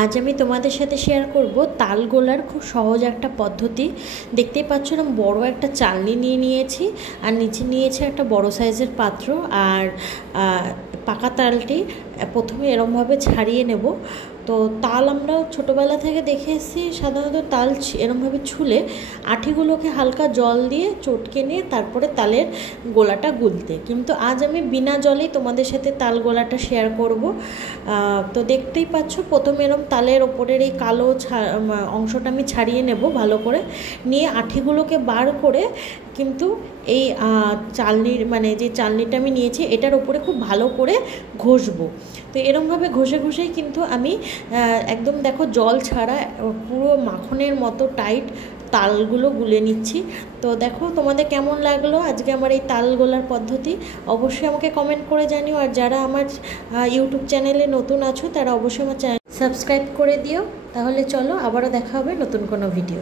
আজ আমি তোমাদের সাথে শেয়ার করব তাল গোলার খুব সহজ একটা পদ্ধতি। দেখতেই পাচ্ছ না, বড় একটা চালনি নিয়ে নিয়েছি আর নিচে নিয়েছি একটা বড় সাইজের পাত্র। আর পাকা তালটি প্রথমে এরমভাবে ছাড়িয়ে নেব। তো তাল আমরা ছোটোবেলা থেকে দেখে এসেছি, সাধারণত তাল এরমভাবে ছুলে আঠিগুলোকে হালকা জল দিয়ে চটকে নিয়ে তারপরে তালের গোলাটা গুলতে, কিন্তু আজ আমি বিনা জলেই তোমাদের সাথে তাল গোলাটা শেয়ার করব। তো দেখতেই পাচ্ছ, প্রথমে এরম তালের ওপরের এই কালো অংশটা আমি ছাড়িয়ে নেব ভালো করে, নিয়ে আঠিগুলোকে বার করে কিন্তু এই চালনির যে চালনিটা আমি নিয়েছি এটার ওপরে খুব ভালো করে ঘষবো। তো এরমভাবে ঘষে ঘষেই কিন্তু আমি একদম দেখো জল ছাড়া পুরো মাখনের মতো টাইট তালগুলো গুলে নিচ্ছি। তো দেখো তোমাদের কেমন লাগলো আজকে আমার এই তাল গোলার পদ্ধতি, অবশ্যই আমাকে কমেন্ট করে জানিও। আর যারা আমার ইউটিউব চ্যানেলে নতুন আছো তারা অবশ্যই আমার চ্যানেল সাবস্ক্রাইব করে দিও। তাহলে চলো, আবারও দেখা হবে নতুন কোনো ভিডিও।